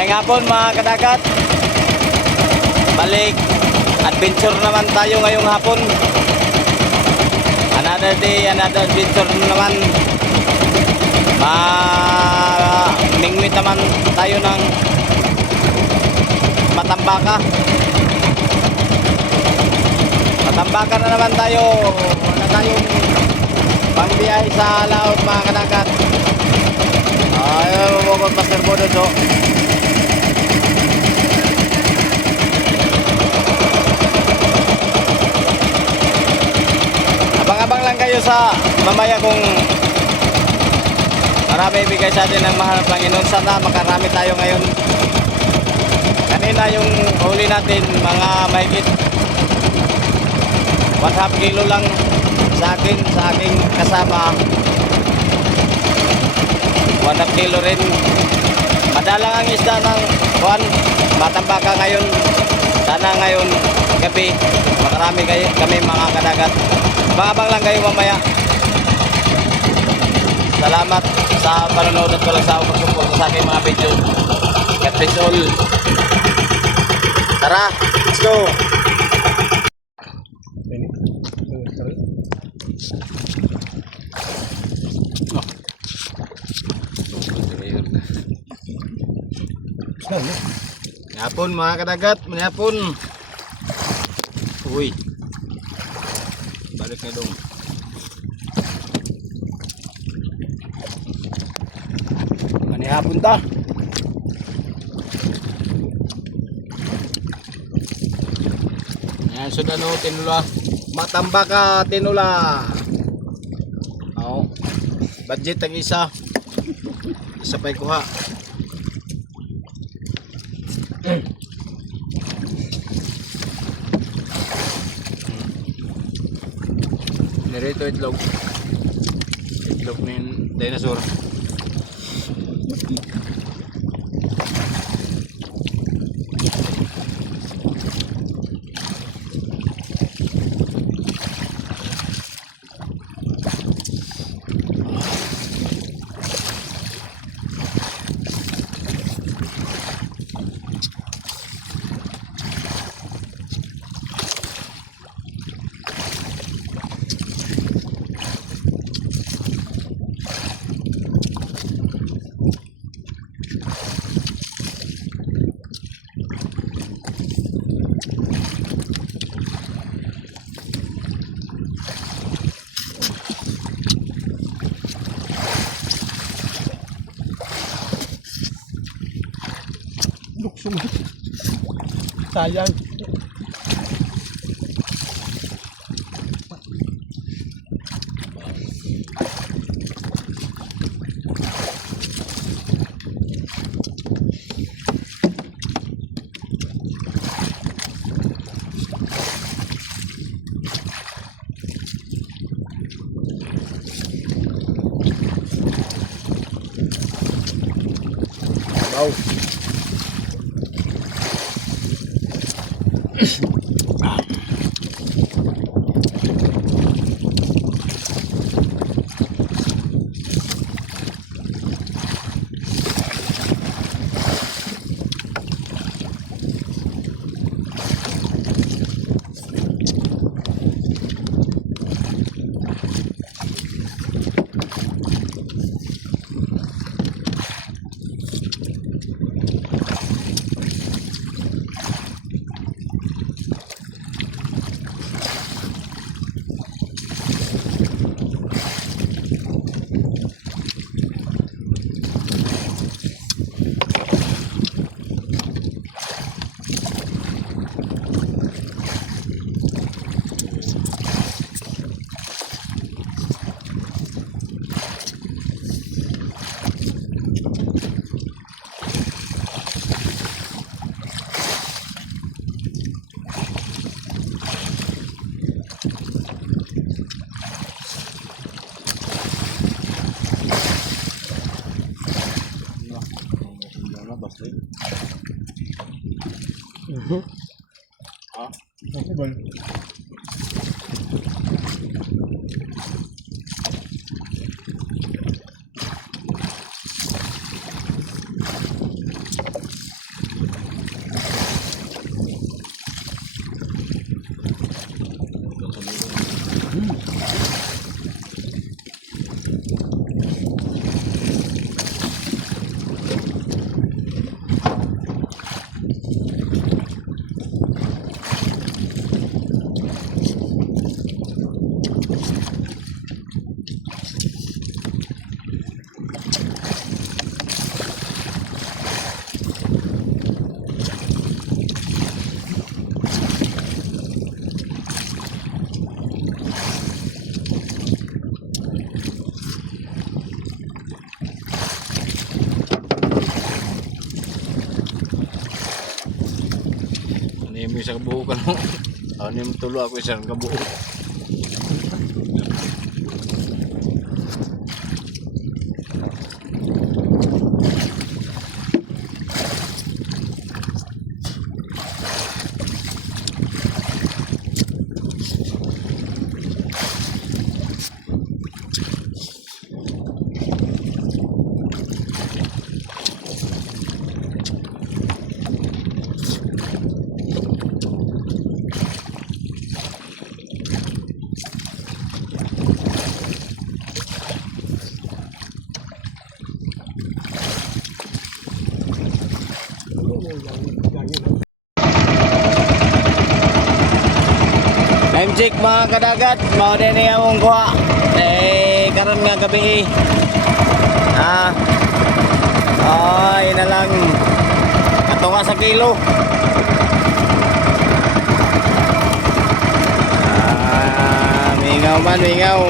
Ngayong hapon mga kadagat, balik adventure naman tayo ngayong hapon. Another day, another adventure naman. Mingwit naman tayo ng Matambaka. Matambaka na naman tayo. Wala tayong pangbiyahe sa laot mga kadagat. Ayaw mo kong Master Bododo. Abang-abang lang kayo sa mamaya kung marami ibigay sa atin ng mahal ng Panginoon. Sana makarami tayo ngayon. Kanina yung huli natin mga mahigit 1/2 kilo lang sa aking kasama. 1/2 kilo rin. Madalang ang isda ng Matambaka ngayon. Sana ngayon gabi makarami kami mga kadagat. Abang-abang lang kayo mamaya. Salamat sa panonood at walang sawang pagsuporta sa aking mga video. God bless all. Tara, let's go. Mayapon mga kadagat, mayapon. Uy. Balik na dong. Manihapon ta. Ayan, sudah no, tinula. Matambaka, tinula. Oo. Budget ang isa. Isa pa'y kuha. Narito itlog. Itlog ng dinosaur. Luksong. Sayang. Wow. Possible. ni sa kabuo ka no. Ano yung tulo ako isang kabuo. Time check mga kadagat, mao din ni akong kuha. Karon nga gabi. Ay na lang. Ato nga sa kilo. Mingaw man, mingaw.